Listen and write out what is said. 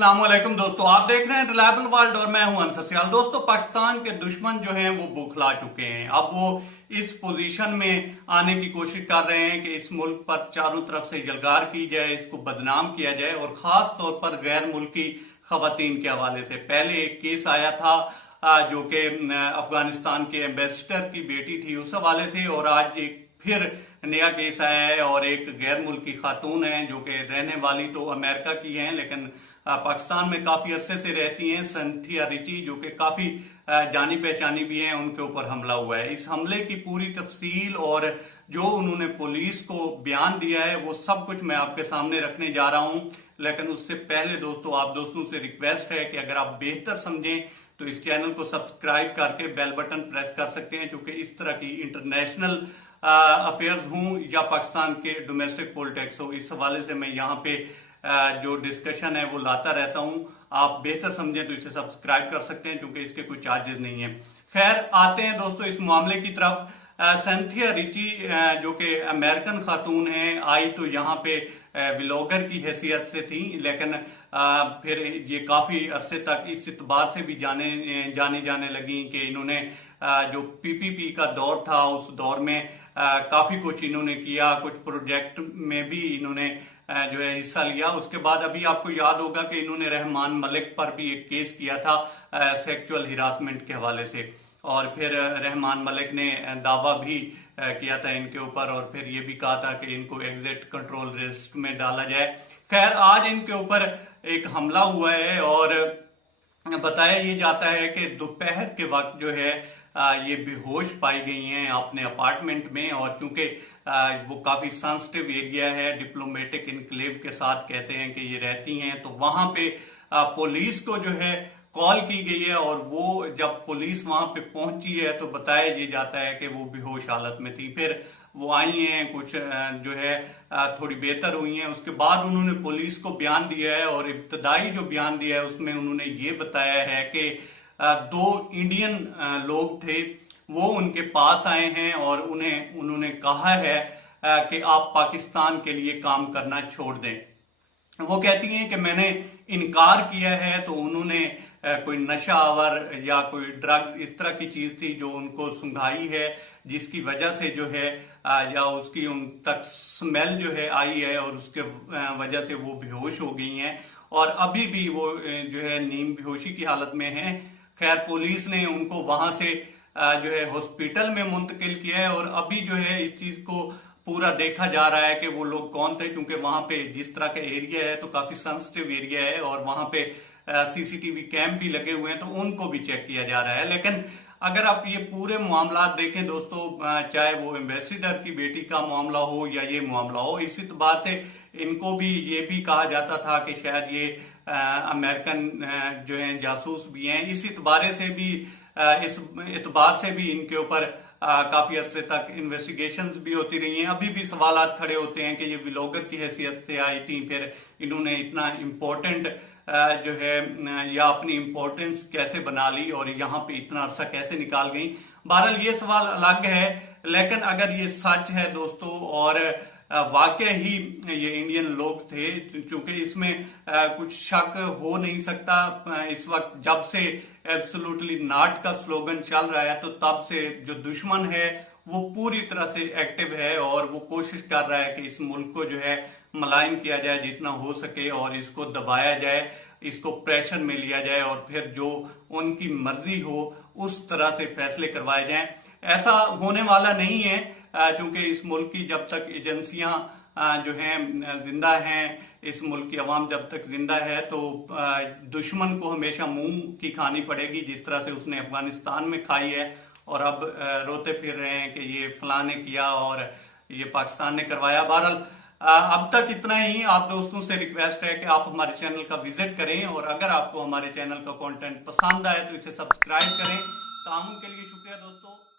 अस्सलामुअलैकुम दोस्तों, आप देख रहे हैं रिलायबल वर्ल्ड और मैं हूं अंसर सियाल। दोस्तों, पाकिस्तान के दुश्मन जो हैं वो बौखला चुके हैं। अब वो इस पोजीशन में आने की कोशिश कर रहे हैं कि इस मुल्क पर चारों तरफ से यलगार की जाए, इसको बदनाम किया जाए और खास तौर पर गैर मुल्की खवातीन के हवाले से। पहले एक केस आया था जो कि अफगानिस्तान के एम्बेसडर की बेटी थी, उस हवाले से, और आज एक फिर नया केस आया है और एक गैर मुल्की खातून है जो कि रहने वाली तो अमेरिका की हैं लेकिन पाकिस्तान में काफी अरसे से रहती हैं, सिंथिया रिची, जो कि काफी जानी पहचानी भी हैं। उनके ऊपर हमला हुआ है। इस हमले की पूरी तफसील और जो उन्होंने पुलिस को बयान दिया है वो सब कुछ मैं आपके सामने रखने जा रहा हूं। लेकिन उससे पहले दोस्तों, आप दोस्तों से रिक्वेस्ट है कि अगर आप बेहतर समझें तो इस चैनल को सब्सक्राइब करके बेल बटन प्रेस कर सकते हैं, क्योंकि इस तरह की इंटरनेशनल अफेयर्स हूं या पाकिस्तान के डोमेस्टिक पॉलिटिक्स हो, इस हवाले से मैं यहाँ पे जो डिस्कशन है वो लाता रहता हूं। आप बेहतर समझें तो इसे सब्सक्राइब कर सकते हैं, क्योंकि इसके कोई चार्जेस नहीं है। खैर, आते हैं दोस्तों इस मामले की तरफ। सिंथिया रिची जो कि अमेरिकन खातून हैं, आई तो यहाँ पे व्लॉगर की हैसियत से थी, लेकिन फिर ये काफी अरसे तक इस इतबार से भी जानी जाने लगी कि इन्होंने जो पीपीपी का दौर था उस दौर में काफी कुछ इन्होंने किया, कुछ प्रोजेक्ट में भी इन्होंने जो है हिस्सा लिया। उसके बाद अभी आपको याद होगा कि इन्होंने रहमान मलिक पर भी एक केस किया था सेक्सुअल हिरासमेंट के हवाले से, और फिर रहमान मलिक ने दावा भी किया था इनके ऊपर, और फिर ये भी कहा था कि इनको एग्जिट कंट्रोल लिस्ट में डाला जाए। खैर, आज इनके ऊपर एक हमला हुआ है और बताया ये जाता है कि दोपहर के वक्त जो है ये बेहोश पाई गई हैं अपने अपार्टमेंट में, और चूंकि वो काफी सेंसिटिव एरिया है, डिप्लोमेटिक इनक्लेव के साथ कहते हैं कि ये रहती हैं, तो वहां पे पुलिस को जो है कॉल की गई है, और वो जब पुलिस वहां पे पहुंची है तो बताया ये जाता है कि वो बेहोश हालत में थी। फिर वो आई हैं, कुछ जो है थोड़ी बेहतर हुई हैं। उसके बाद उन्होंने पुलिस को बयान दिया है, और इब्तदाई जो बयान दिया है उसमें उन्होंने ये बताया है कि दो इंडियन लोग थे, वो उनके पास आए हैं और उन्होंने कहा है कि आप पाकिस्तान के लिए काम करना छोड़ दें। वो कहती हैं कि मैंने इनकार किया है, तो उन्होंने कोई नशा आवर या कोई ड्रग्स इस तरह की चीज थी जो उनको सुंघाई है, जिसकी वजह से जो है या उसकी उन तक स्मेल जो है आई है, और उसके वजह से वो बेहोश हो गई हैं, और अभी भी वो जो है नीम बेहोशी की हालत में हैं। खैर, पुलिस ने उनको वहां से जो है हॉस्पिटल में मुंतकिल किया है, और अभी जो है इस चीज को पूरा देखा जा रहा है कि वो लोग कौन थे, क्योंकि वहां पे जिस तरह का एरिया है तो काफी सेंसिटिव एरिया है, और वहां पे सीसीटीवी कैम भी लगे हुए हैं, तो उनको भी चेक किया जा रहा है। लेकिन अगर आप ये पूरे मामला देखें दोस्तों, चाहे वो एम्बेसडर की बेटी का मामला हो या ये मामला हो, इस एतबार से इनको भी ये भी कहा जाता था कि शायद ये अमेरिकन जो है जासूस भी हैं। इस एतबार से भी इनके ऊपर काफी अरसे तक इन्वेस्टिगेशंस भी होती रही हैं। अभी भी सवालात खड़े होते हैं कि ये व्लॉगर की हैसियत से आई थी, फिर इन्होंने इतना इम्पोर्टेंट जो है या अपनी इम्पोर्टेंस कैसे बना ली और यहाँ पे इतना अरसा कैसे निकाल गई। बहरहाल ये सवाल अलग है, लेकिन अगर ये सच है दोस्तों और वाकई ही ये इंडियन लोग थे, क्योंकि इसमें कुछ शक हो नहीं सकता। इस वक्त जब से एब्सोल्युटली नॉट का स्लोगन चल रहा है, तो तब से जो दुश्मन है वो पूरी तरह से एक्टिव है, और वो कोशिश कर रहा है कि इस मुल्क को जो है मलाइन किया जाए जितना हो सके, और इसको दबाया जाए, इसको प्रेशर में लिया जाए, और फिर जो उनकी मर्जी हो उस तरह से फैसले करवाए जाएं। ऐसा होने वाला नहीं है, क्योंकि इस मुल्क की जब तक एजेंसियां जो हैं जिंदा हैं, इस मुल्क की अवाम जब तक जिंदा है, तो दुश्मन को हमेशा मुंह की खानी पड़ेगी, जिस तरह से उसने अफगानिस्तान में खाई है, और अब रोते फिर रहे हैं कि ये फलां ने किया और ये पाकिस्तान ने करवाया। बहरहाल अब तक इतना ही। आप दोस्तों से रिक्वेस्ट है कि आप हमारे चैनल का विजिट करें, और अगर आपको हमारे चैनल का कंटेंट पसंद आए तो इसे सब्सक्राइब करें। तामुन के लिए शुक्रिया दोस्तों।